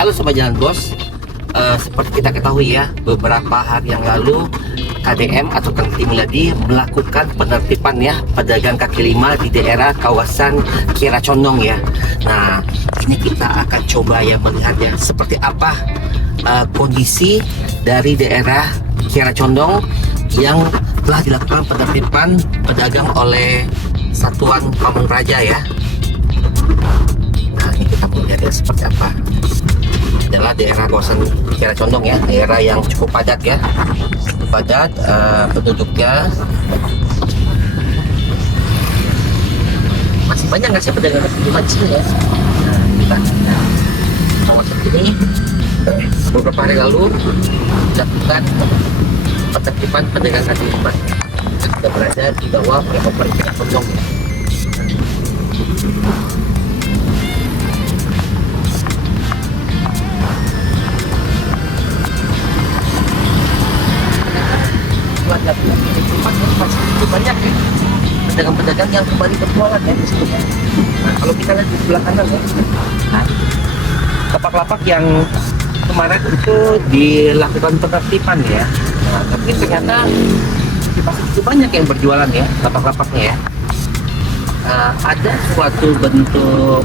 Halo Sobat Jalan Bos. Seperti kita ketahui ya, beberapa hari yang lalu KDM atau Kang Timuladi melakukan penertiban ya pedagang kaki lima di daerah kawasan Kiara Condong ya. Nah, ini kita akan coba ya melihat ya seperti apa kondisi dari daerah Kiara Condong yang telah dilakukan penertiban pedagang oleh Satuan Pamung Praja ya. Nah, ini kita melihat ya seperti apa. Adalah daerah kawasan Kiara Condong ya, daerah yang cukup padat ya, padat penduduknya. Masih banyak nggak sih pedagang kaki lima di sini ya? Nah, kita kawasan ini beberapa hari lalu dilakukan penertiban pedagang kaki lima yang sudah berada di bawah flyover Kiara Condong ya. Masih banyak ya pedagang-pedagang yang kembali berjualan ya di sini. Nah, kalau kita lihat di sebelah kanan ya, nah, lapak-lapak yang kemarin itu dilakukan penertiban ya. Nah, tapi ternyata masih cukup banyak yang berjualan ya lapak-lapaknya ya. Ada suatu bentuk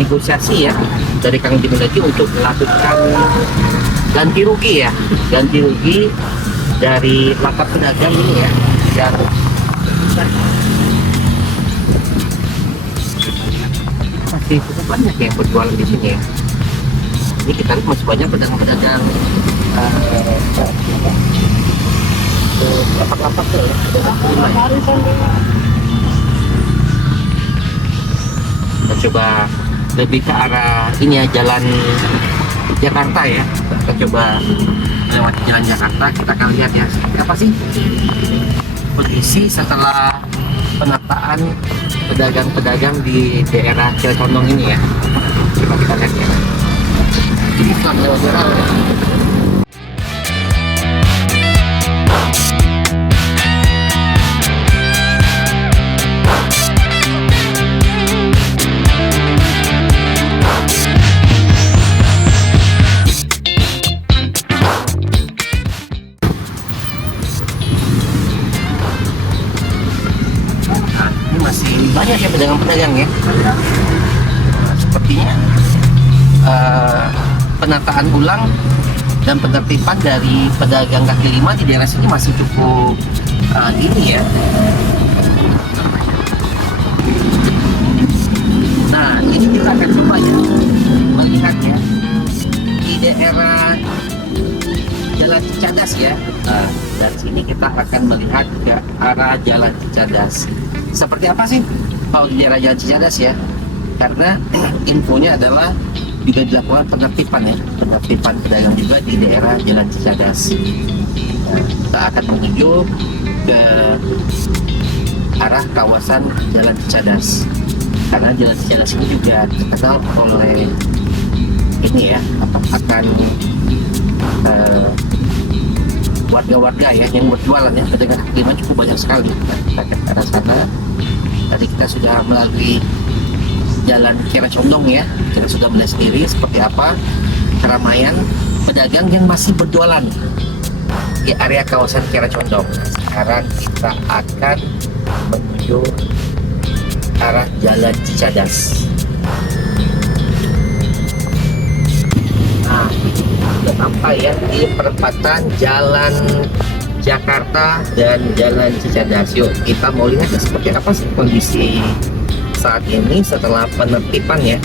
negosiasi ya dari Kang Timuladi untuk melakukan ganti rugi ya, ganti rugi dari lapak pedagang ini ya yang masih cukup banyak yang berjualan di sini ya. Ini kita lihat masih banyak pedagang-pedagang lapak-lapak tuh ya, kita coba lebih ke arah ini ya, jalan Jakarta ya. Kita coba lewati jalan Jakarta, kita akan lihat ya apa sih kondisi setelah penataan pedagang-pedagang di daerah Kiara Condong ini ya. Coba kita lihat ya. Ini setelah lewat jalan ya. Banyak ya pedagang-pedagang ya. Nah, sepertinya penataan ulang dan penertiban dari pedagang kaki lima di daerah sini masih cukup ini ya. Nah, ini kita akan coba ya melihat ya di daerah Jalan Cicadas ya. Dan sini kita akan melihat ke arah Jalan Cicadas. Seperti apa sih kalau di daerah Jalan Cicadas ya? Karena infonya adalah juga dilakukan penertiban ya, penertiban pedagang juga di daerah Jalan Cicadas. Nah, kita akan menuju ke arah kawasan Jalan Cicadas. Karena Jalan Cicadas ini juga terkenal oleh ini ya, akan warga-warga ya yang berjualan ya, pedagang kaki lima cukup banyak sekali. Kita ke arah sana. Tadi kita sudah melalui jalan Kiara Condong ya, kita sudah melihat sendiri seperti apa keramaian pedagang yang masih berjualan di area kawasan Kiara Condong. Sekarang kita akan menuju arah Jalan Cicadas. Nah, sudah sampai ya di perempatan Jalan Jakarta dan Jalan Cicadas. Yuk kita mau lihat ya, seperti apa sih kondisi saat ini setelah penertiban ya.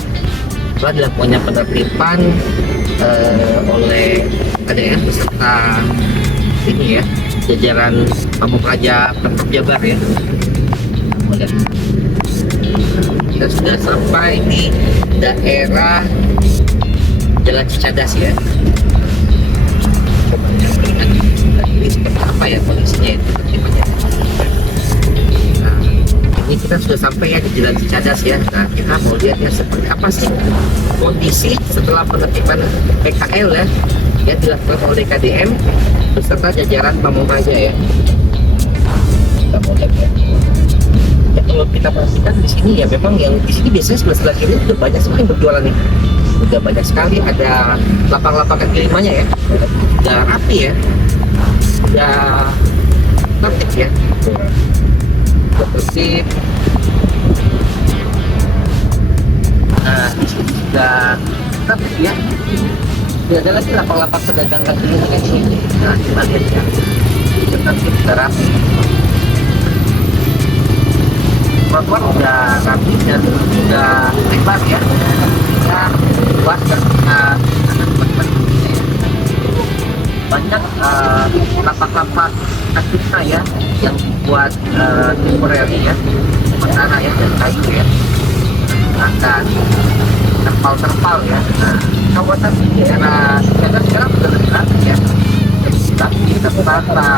Setelah dilakukannya penertiban oleh KDM beserta ini ya jajaran Pamung Praja Pemprov Jabar ya. Kita sudah sampai di daerah Jalan Cicadas ya. Coba kita lihat ini seperti apa ya kondisinya itu tertimanya. Nah, ini kita sudah sampai ya di Jalan Cicadas ya. Nah, kita mau lihat ya seperti apa sih kondisi setelah penertiban PKL ya yang dilakukan oleh KDM beserta jajaran Pamung Praja ya. Kita mau lihat ya. Ya, kalau kita perhatikan di sini ya memang yang di sini biasanya sebelah kiri udah banyak sekali yang berjualan nih. udah banyak sekali, ada lapak-lapak kaki limanya ya, udah rapi ya, udah tertib ya, udah tertib. Nah, di sini sudah tertib ya. Tidak ada lagi lapak-lapak pedagang kaki lima kayak sini. Nah, kita lihat ya, sudah tertib, sudah rapi. Trotoar udah rapi dan udah lebar ya, ya luas dan banyak lapak-lapak kaki lima ya yang dibuat temporary ya, sementara ya, dari kayu ya, akan terpal ya. Nah, kawasan di daerah sekarang sudah lebih rapi ya, tapi tertata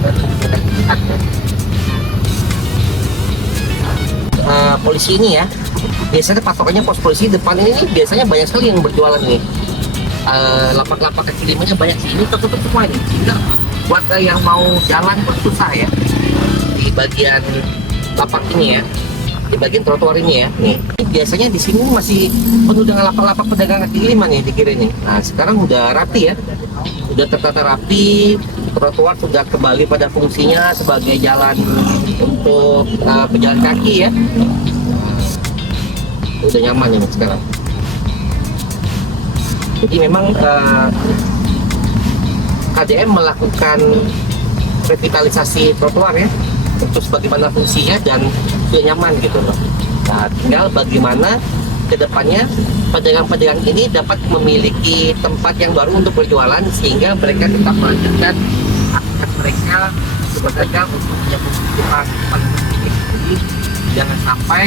dan lihat ya. Polisi ini ya, biasanya patokannya pos polisi depan ini biasanya banyak sekali yang berjualan nih. Lapak-lapak kaki limanya banyak sih, ini tertutup semua ini, sehingga warga yang mau jalan pun susah ya di bagian lapak ini ya, di bagian trotoar ini ya. Nih, biasanya di sini masih penuh dengan lapak-lapak pedagang kaki lima nih di kiri nih. Nah, sekarang udah rapi ya, udah tertata rapi, trotoar sudah kembali pada fungsinya sebagai jalan untuk pejalan kaki ya. Udah nyaman ya sekarang. Jadi memang KDM melakukan revitalisasi trotoar ya, untuk bagaimana fungsinya dan sudah nyaman gitu loh. Nah, tinggal bagaimana kedepannya pedagang-pedagang ini dapat memiliki tempat yang baru untuk berjualan, sehingga mereka tetap melanjutkan aktivitas mereka berdagang untuk menyambung kehidupan paling penting. Jadi jangan sampai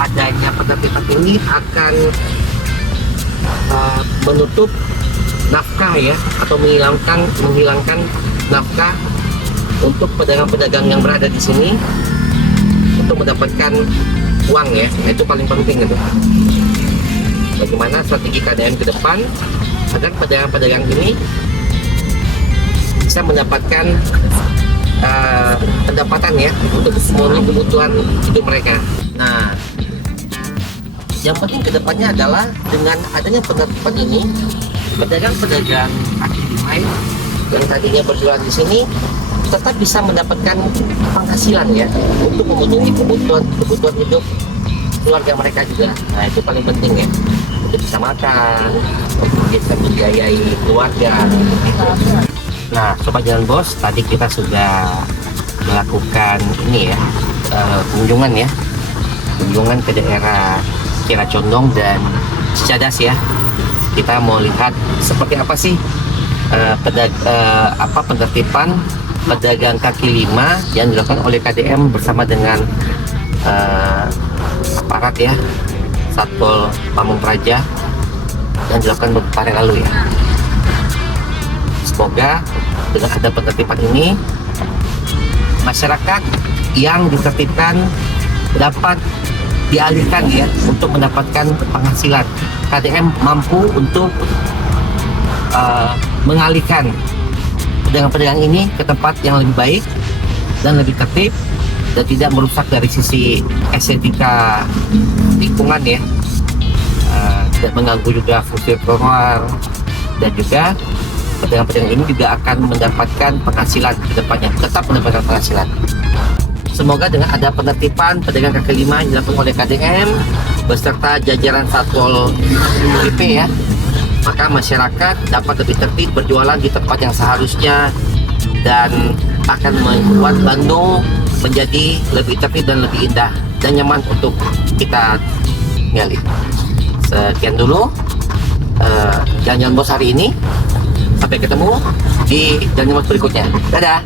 adanya penertiban ini akan menutup nafkah ya, atau menghilangkan nafkah untuk pedagang-pedagang yang berada di sini untuk mendapatkan uang ya. Nah, itu paling penting gitu. Bagaimana strategi KDM ke depan agar pedagang-pedagang ini bisa mendapatkan pendapatan ya untuk memenuhi kebutuhan hidup mereka. Nah, yang penting kedepannya adalah dengan adanya penertiban ini, pedagang-pedagang kaki lima yang tadinya berjualan di sini tetap bisa mendapatkan penghasilan ya untuk memenuhi kebutuhan hidup keluarga mereka juga. Nah, itu paling penting ya, untuk bisa makan, untuk bisa membiayai keluarga gitu. Nah, Sobat Jalan Bos, tadi kita sudah melakukan ini ya, kunjungan ke daerah Kira Condong dan Cicadas ya. Kita mau lihat seperti apa sih penertiban pedagang kaki lima yang dilakukan oleh KDM bersama dengan aparat ya, Satpol Pamung Praja, yang dilakukan beberapa hari lalu ya. Semoga dengan ada penertiban ini, masyarakat yang ditertibkan dapat dialihkan ya untuk mendapatkan penghasilan. KDM mampu untuk mengalihkan pedagang-pedagang ini ke tempat yang lebih baik dan lebih tertib dan tidak merusak dari sisi estetika lingkungan ya, tidak mengganggu juga fungsi trotoar, dan juga pedagang-pedagang ini juga akan mendapatkan penghasilan ke depannya, tetap mendapatkan penghasilan. Semoga dengan ada penertiban pedagang kaki lima yang dilakukan oleh KDM beserta jajaran Satpol PP ya, maka masyarakat dapat lebih tertib berjualan di tempat yang seharusnya dan akan membuat Bandung menjadi lebih tertib dan lebih indah dan nyaman untuk kita tinggali. Sekian dulu Jalan-Jalan Bos hari ini. Sampai ketemu di Jalan-Jalan Bos berikutnya. Dadah.